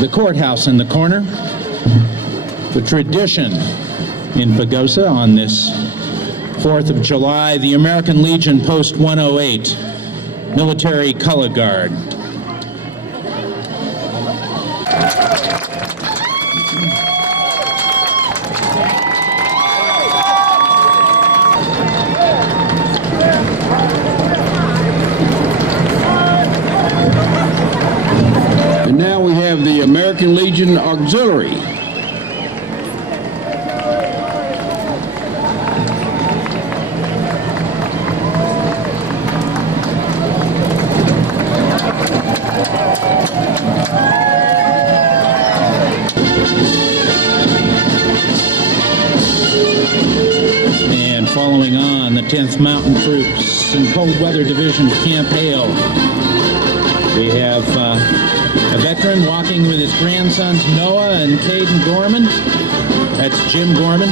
the courthouse in the corner. The tradition in Pagosa on this 4th of July, the American Legion Post 108, Military Color Guard. And now we have the American Legion Auxiliary. And following on, the 10th Mountain Troops and Cold Weather Division Camp Hale. We have a veteran walking with his grandsons Noah and Caden Gorman. That's Jim Gorman.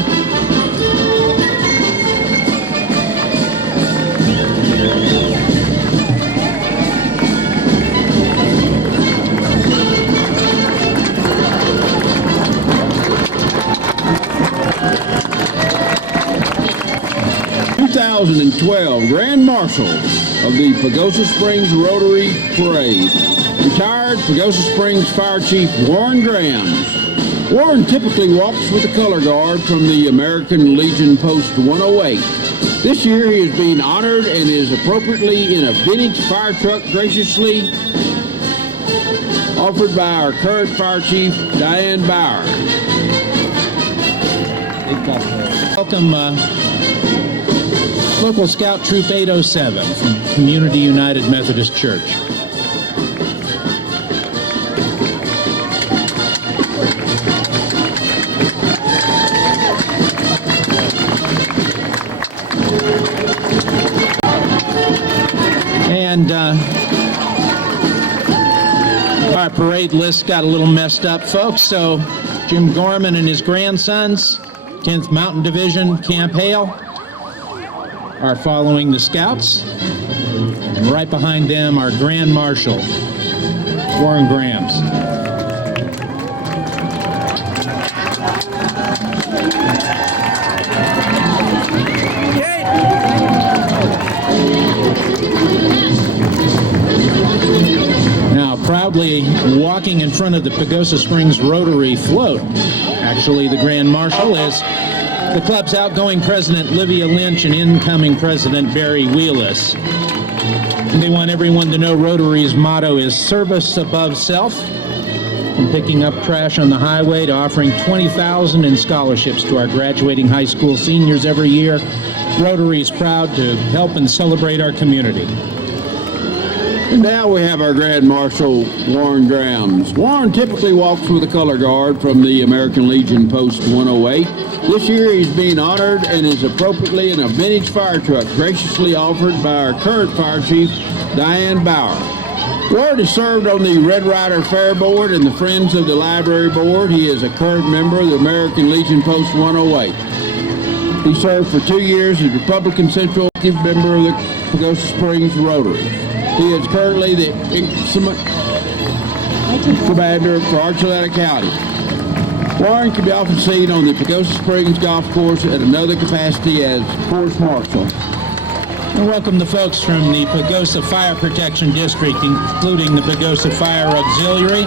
Grand Marshal of the Pagosa Springs Rotary Parade, retired Pagosa Springs Fire Chief Warren Grams. Warren typically walks with the color guard from the American Legion Post 108. This year he is being honored and is appropriately in a vintage fire truck graciously offered by our current Fire Chief, Diane Bauer. Welcome local Scout Troop 807 from Community United Methodist Church. And our parade list got a little messed up, folks, so Jim Gorman and his grandsons, 10th Mountain Division, Camp Hale, are following the Scouts, and right behind them our Grand Marshal, Warren Grams. Now, proudly walking in front of the Pagosa Springs Rotary float, actually the Grand Marshal, is the club's outgoing president, Livia Lynch, and incoming president, Barry Wheelis. And they want everyone to know Rotary's motto is service above self, from picking up trash on the highway to offering $20,000 in scholarships to our graduating high school seniors every year. Rotary is proud to help and celebrate our community. And now we have our Grand Marshal, Warren Grams. Warren typically walks with the color guard from the American Legion Post 108. This year he's being honored and is appropriately in a vintage fire truck graciously offered by our current Fire Chief, Diane Bauer. Warren has served on the Red Rider Fair Board and the Friends of the Library Board. He is a current member of the American Legion Post 108. He served for 2 years as Republican Central member of the Pagosa Springs Rotary. He is currently the instrument commander for Archuleta County. Warren can be often seen on the Pagosa Springs Golf Course at another capacity as Course Marshal. And welcome the folks from the Pagosa Fire Protection District, including the Pagosa Fire Auxiliary.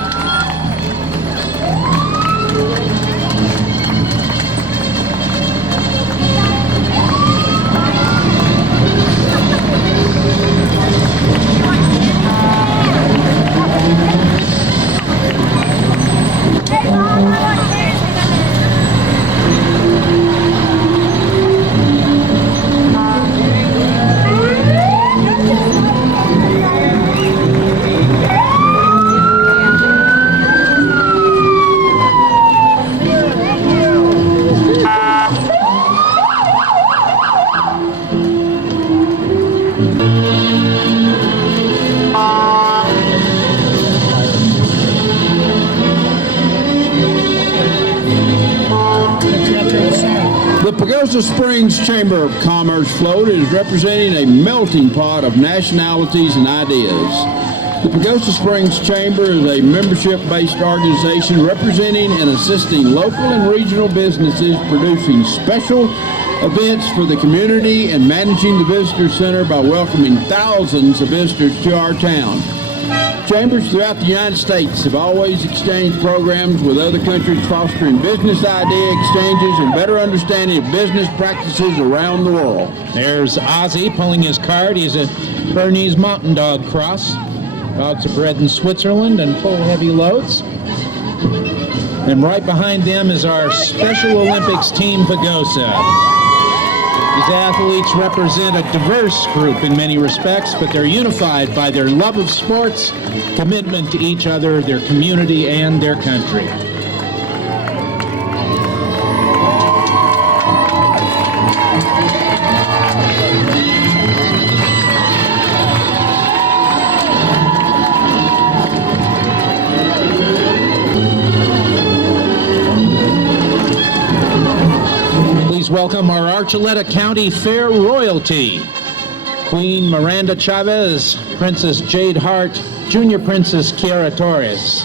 The Pagosa Springs Chamber of Commerce float is representing a melting pot of nationalities and ideas. The Pagosa Springs Chamber is a membership-based organization representing and assisting local and regional businesses, producing special events for the community and managing the visitor center by welcoming thousands of visitors to our town. Chambers throughout the United States have always exchanged programs with other countries, fostering business idea exchanges and better understanding of business practices around the world. There's Ozzy pulling his cart. He's a Bernese Mountain Dog cross. Dogs are bred in Switzerland and pull heavy loads. And right behind them is our Special Olympics team, Pagosa. These athletes represent a diverse group in many respects, but they're unified by their love of sports, commitment to each other, their community, and their country. Welcome our Archuleta County Fair royalty. Queen Miranda Chavez, Princess Jade Hart, Junior Princess Kiara Torres.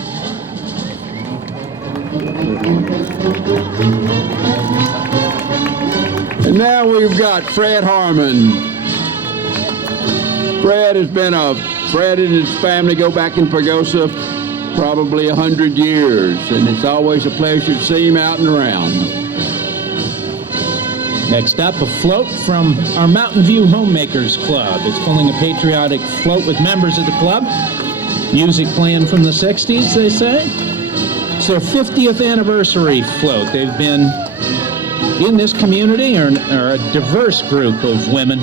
And now we've got Fred Harmon. Fred and his family go back in Pagosa probably 100 years, and it's always a pleasure to see him out and around. Next up, a float from our Mountain View Homemakers Club. It's pulling a patriotic float with members of the club. Music playing from the 60s, they say. It's their 50th anniversary float. They've been in this community, are a diverse group of women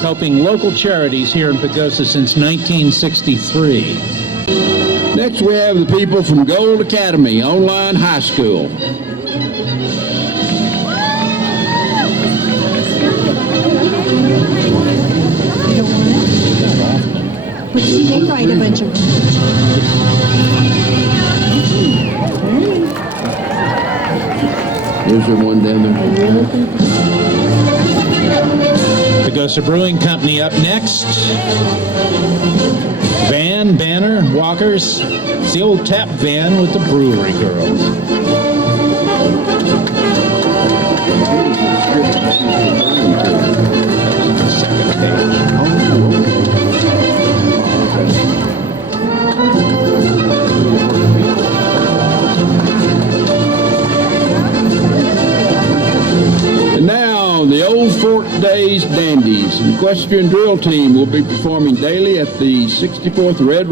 helping local charities here in Pagosa since 1963. Next, we have the people from Gold Academy Online High School. They write a bunch of There's the one down there. Pagosa Brewing Company up next. Van, banner, walkers. It's the old tap van with the brewery girls. Second page. And now, the Old Fort Days Dandies. The equestrian drill team will be performing daily at the 64th Red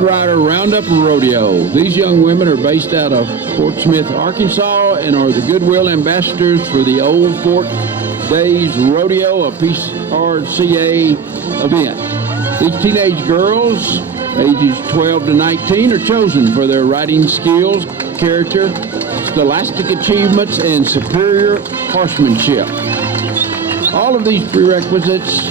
Rider Roundup Rodeo. These young women are based out of Fort Smith, Arkansas, and are the goodwill ambassadors for the Old Fort Days Rodeo, a PRCA event. These teenage girls, ages 12 to 19, are chosen for their riding skills, character, scholastic achievements, and superior horsemanship. All of these prerequisites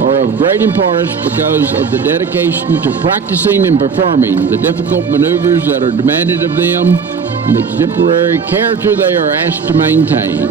are of great importance because of the dedication to practicing and performing the difficult maneuvers that are demanded of them and the exemplary character they are asked to maintain.